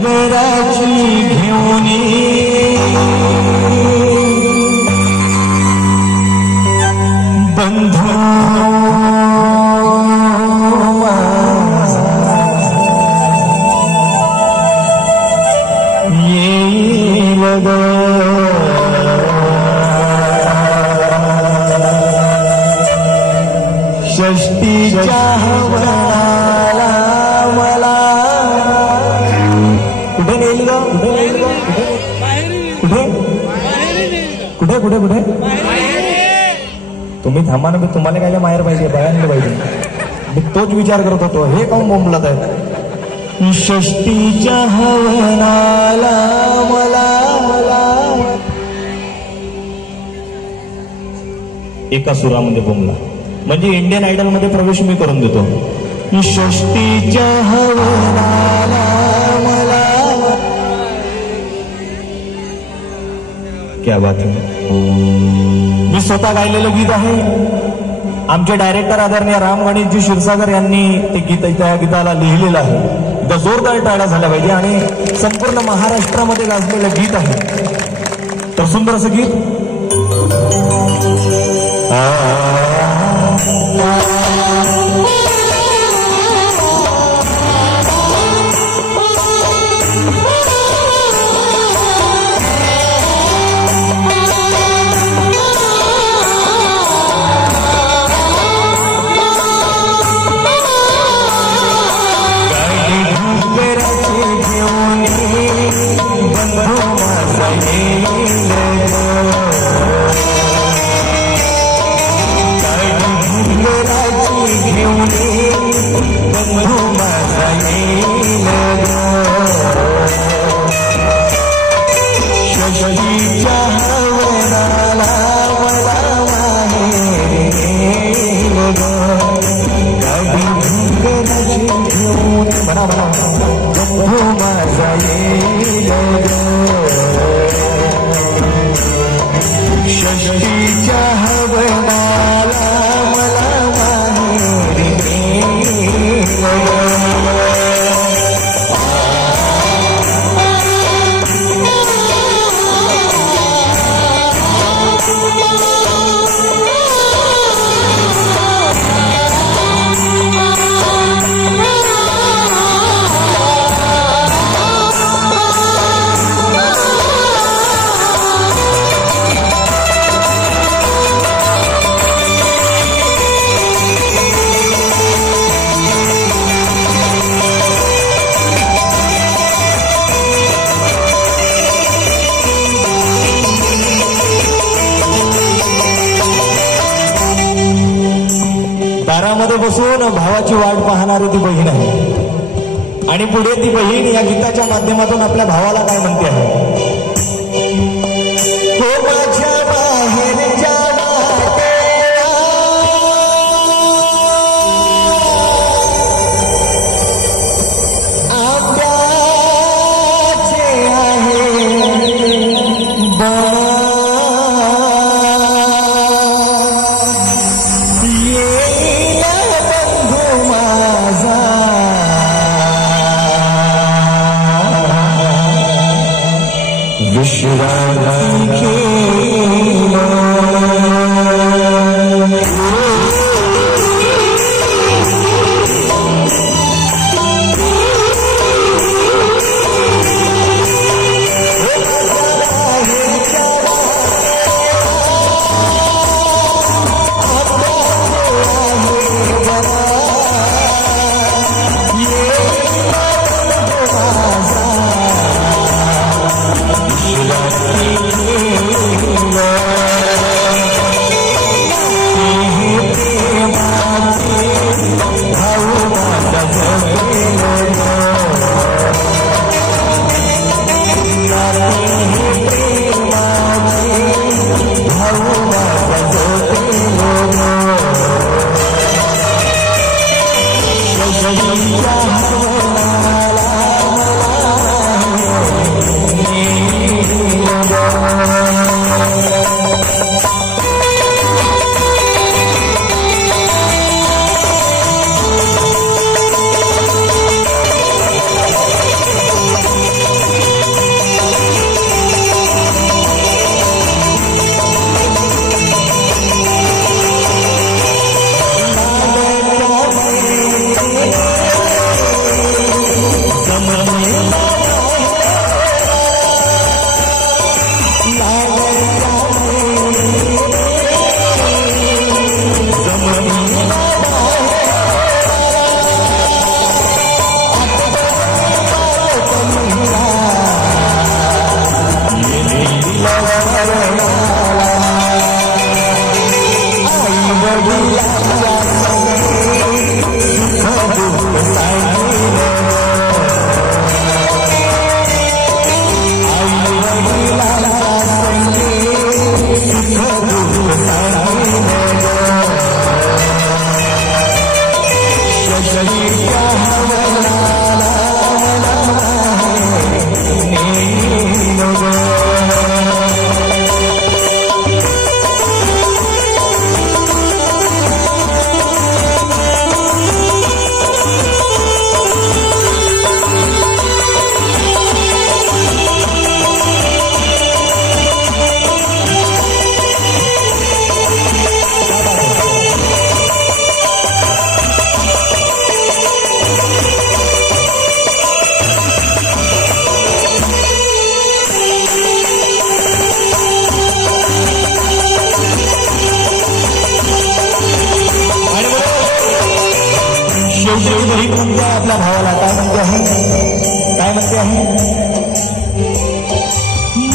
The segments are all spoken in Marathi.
घुंगराची घेऊन बंधू येईल ग षष्टीच्या हवनाला मला कुठे नेईल ग कुठे कुठे कुठे तुम्ही थांबा ना. तुम्हाला काय माहेर पाहिजे बायांना पाहिजे. मी तोच विचार करत होतो हे काऊन बोंबलत आहे. षष्टीच्या हवनाला मला एका सुरामध्ये बोंबला म्हणजे इंडियन आयडल मध्ये प्रवेश मी करून देतो. षष्टीच्या हवनाला मला क्या बात आहे. मी स्वतः गायलेलं गीत आहे. आमचे डायरेक्टर आदरणीय राम गणेशजी क्षीरसागर यांनी ते गीत त्या गीताला लिहिलेलं आहे. इथं जोरदार टाळ्या झाल्या पाहिजे आणि संपूर्ण महाराष्ट्रामध्ये गाजलेलं गीत आहे. तर सुंदर असं गीत दारामध्ये बसून भावाची वाट पाहणारी ती बहीण आहे आणि पुढे ती बहीण या गीताच्या माध्यमातून आपल्या भावाला काय म्हणते आहे.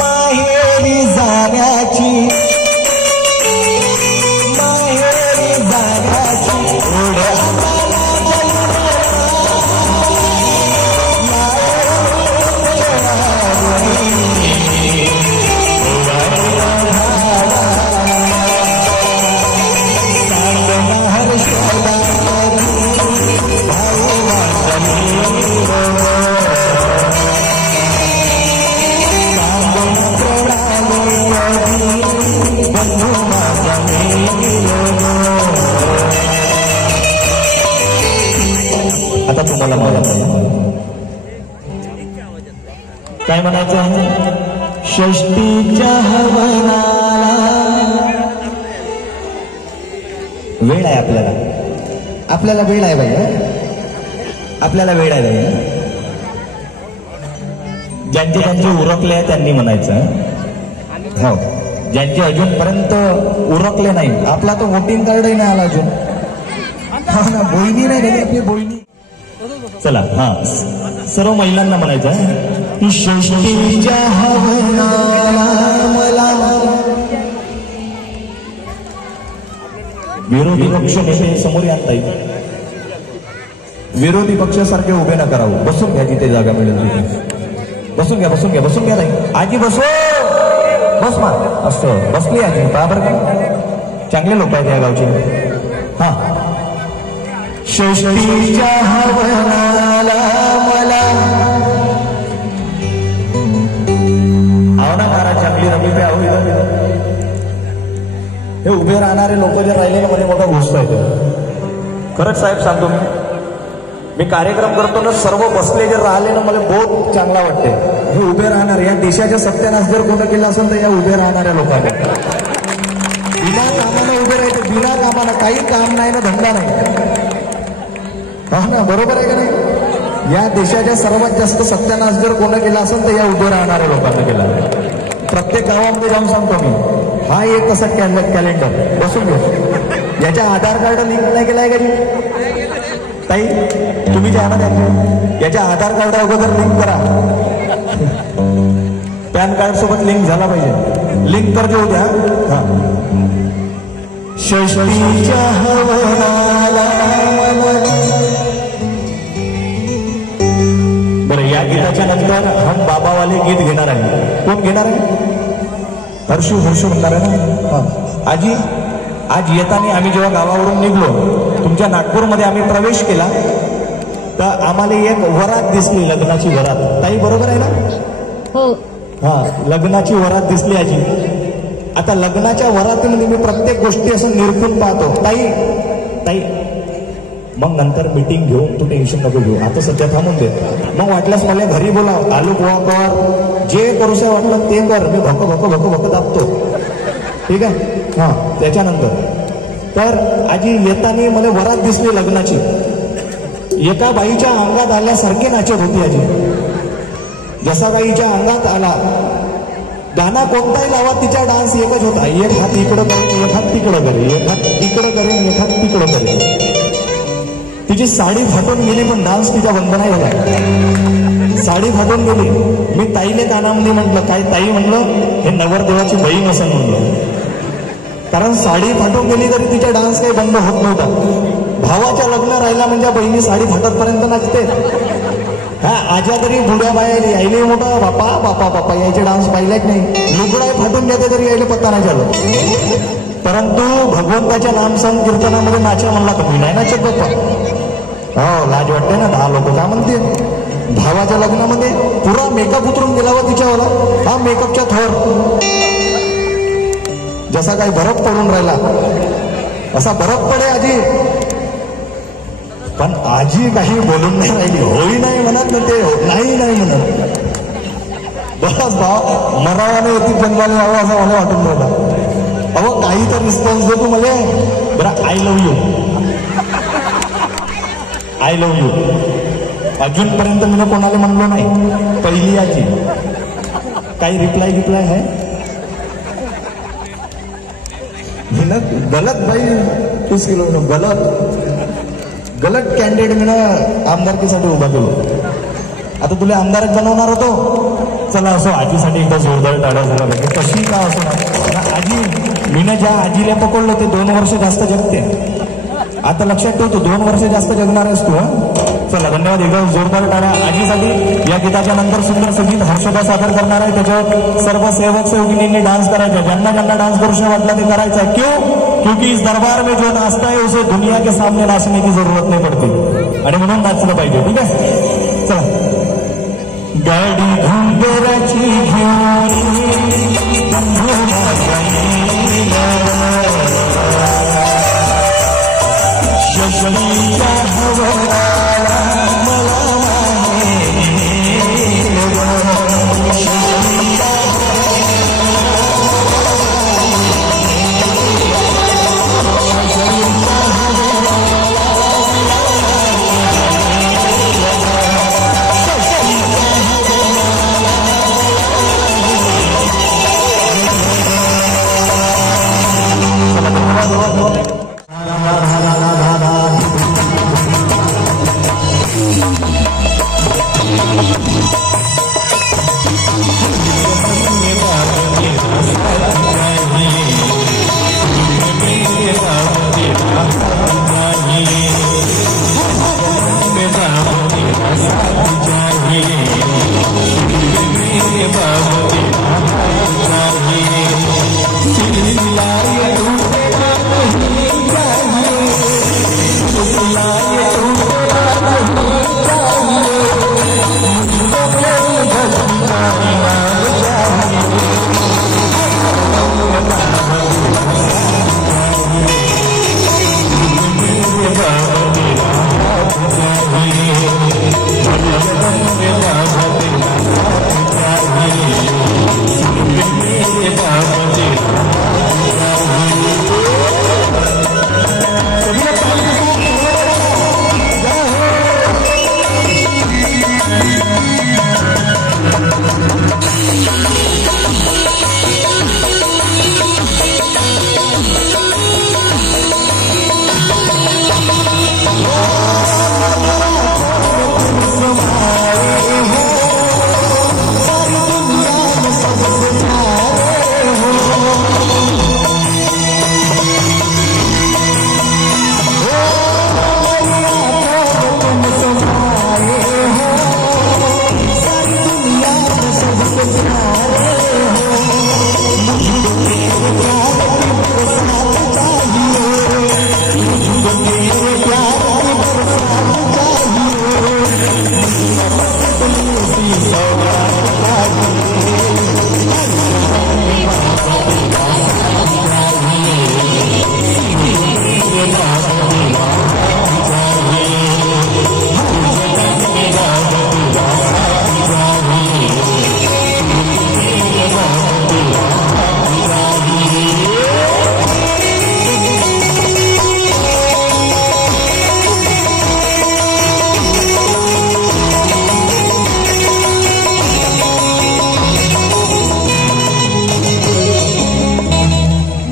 माहेरी जाण्याची ओढ आता तुम्हाला मला काय म्हणायचं आहे? षष्टीच्या हवनाला वेळ आहे आपल्याला वेळ आहे बाई, आपल्याला वेळ आहे बाई. ज्यांचे उरकले आहे त्यांनी म्हणायचं. हो, ज्यांचे अजूनपर्यंत उरकले नाही, आपला तो वोटिंग कार्डही नाही आला अजून. हा ना, बोईनी नाही गेली आपली बोईनी. चला, हा, सर्व महिलांना म्हणायचं की षष्टीच्या हवनाला मला. विरोधी पक्ष नेते समोर आणता येईल. विरोधी पक्षासारखे उभे न करावं. बसून घ्या जिथे जागा मिळेल तिथे. बसून घ्या नाही. आजी बसो, बस मा. असं बसली आजी, बरोबर का? चांगले लोक आहेत या गावचे. हा, षष्टीच्या हवनाला मला. आहो ना महाराज, चांगली रमी पे आहो. इथं हे उभे राहणारे लोक जे राहिले ना, मध्ये मोठा घुसता येतो. खरंच साहेब सांगतो मी कार्यक्रम करतो ना, सर्व बसले जर राहिले ना, मला बहुत चांगला वाटते. हे उभे राहणार, या देशाच्या सत्यानाश जर कोणतं केलं असेल तर या उभे राहणाऱ्या लोकांना. बिना कामानं उभे राहायचं, बिना कामानं. काही काम नाही ना, धंदा नाही. हा ना, बरोबर आहे का नाही? या देशाच्या सर्वात जास्त सत्यानाश जर कोणं केला असेल तर या उभे राहणाऱ्या लोकांना केला. प्रत्येक गावामध्ये जाऊन सांगतो मी, हा एक कसा कॅलेंडर बसून घेऊ. याच्या आधार कार्ड लिंक नाही केलाय का ताई? तुम्ही जे आणा याच्या आधार कार्ड अगोदर लिंक करा. पॅन कार्ड सोबत लिंक झाला पाहिजे. लिंक तर देऊ द्या. हा, षष्टीच्या हवनाला. बरं, या गीताच्या नंतर हम बाबावाले गीत घेणार आहे. कोण घेणार आहे? हर्षू म्हणणार आहे ना. हा, आजी, आज येताना आम्ही जेव्हा गावावरून निघलो, तुमच्या नागपूरमध्ये आम्ही प्रवेश केला, तर आम्हाला एक वरात दिसली, लग्नाची वरात. ताई बरोबर आहे ना? हो. हा, लग्नाची वरात दिसली आजी. आता लग्नाच्या वरातीमध्ये मी प्रत्येक गोष्टी असं निरखून पाहतो. ताई मग नंतर मीटिंग घेऊ, तू टेन्शन नको घेऊ, आता सध्या थांबून दे. मग वाटल्यास मला घरी बोलाव, आलू पोहा कर, जे करूशा वाटलं ते कर, मी भक दाबतो. ठीक आहे? हा, त्याच्यानंतर तर आजी येताना मला वरात दिसली लग्नाची. एका बाईच्या अंगात आल्यासारखी नाचत होती आजी. जसा बाईच्या अंगात आला, गाणं कोणताही लावा, तिचा डान्स एकच होता. एक हात इकडं करेन, एक हात तिकडं करेन, एक हात इकडं करेन, एक हात तिकडं करेन. तिची साडी फाटून गेली पण डान्स तिचा बंद नाही झाला. साडी फाटून गेली. मी ताईने कानामध्ये म्हटलं, काय ताई म्हणलं, हे नवरदेवाची बहीण असं म्हणलं. कारण साडी फाटून गेली तरी तिचा डान्स काही बंद होत नव्हता. भावाच्या लग्न राहिला म्हणजे बहिणी साडी फाटतपर्यंत नाचते. हा, आज्या तरी बुड्या बाया यायले मोठा बापा यायचे डान्स पाहिलेच नाही. लुगडाय फाटून जाते तरी यायला पत्ता नाही झालं. परंतु भगवंताच्या नाम संकीर्तनामध्ये नाचा म्हणला तर मी नाही नाचत बाप्पा. हो, लाज वाटते ना. 10 लोक काय म्हणते. भावाच्या लग्नामध्ये पुरा मेकअप उतरून गेला व तिच्यावाला. हा, मेकअपच्या थोर जसा काही बर्फ पडून राहिला असा बर्फ पडे आजी. पण आजी काही बोलून नाही राहिली. होई नाही म्हणत ना, ते नाही म्हणत. बस भाव मरावाने होती जन्माला यावं असं मला वाटून राहिला. अहो, काही तर रिस्पॉन्स दे तू मला. बरं, आय लव्ह यू. अजूनपर्यंत मी कोणाला म्हणलो नाही. पहिली आजी. काही रिप्लाय आहे? गलत भाई तूच केलो. गलत कॅन्डिडेट मी आमदारकीसाठी उभा केलो. आता तुला आमदारच बनवणार होतो. चला असो, आजीसाठी एकदा जोरदार टाळ्या झाला पाहिजे. कशी का असो आजी, मीनं ज्या आजीला पकडलं ते 2 वर्ष जास्त जगते. आता लक्षात ठेवतो, 2 वर्ष जास्त जगणार आहेस तू. चला धन्यवाद. एकदा जोरदार टाळ्या आजीसाठी. या गीताच्या नंतर सुंदर संगीत हर्षदा सादर करणार आहे. त्याच्यावर सर्व सेवक सेवकिनींनी डान्स करायचा. ज्यांना ज्यांना डान्स करू वाटला ते करायचा. क्यों? क्योंकि इस दरबार में जो नाचता है उसे दुनिया के सामने नाचने की जरूरत नहीं पड़ती आणि म्हणून नाचलं पाहिजे. ठीक आहे, चला. गाडी घुंगराची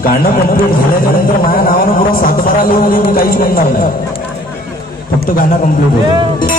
गाणं कंप्लीट झाल्यानंतर माझ्या नावानं पुरा 7-12 लिहून मी काहीच म्हणणार नाही. फक्त गाणं कंप्लीट होतं.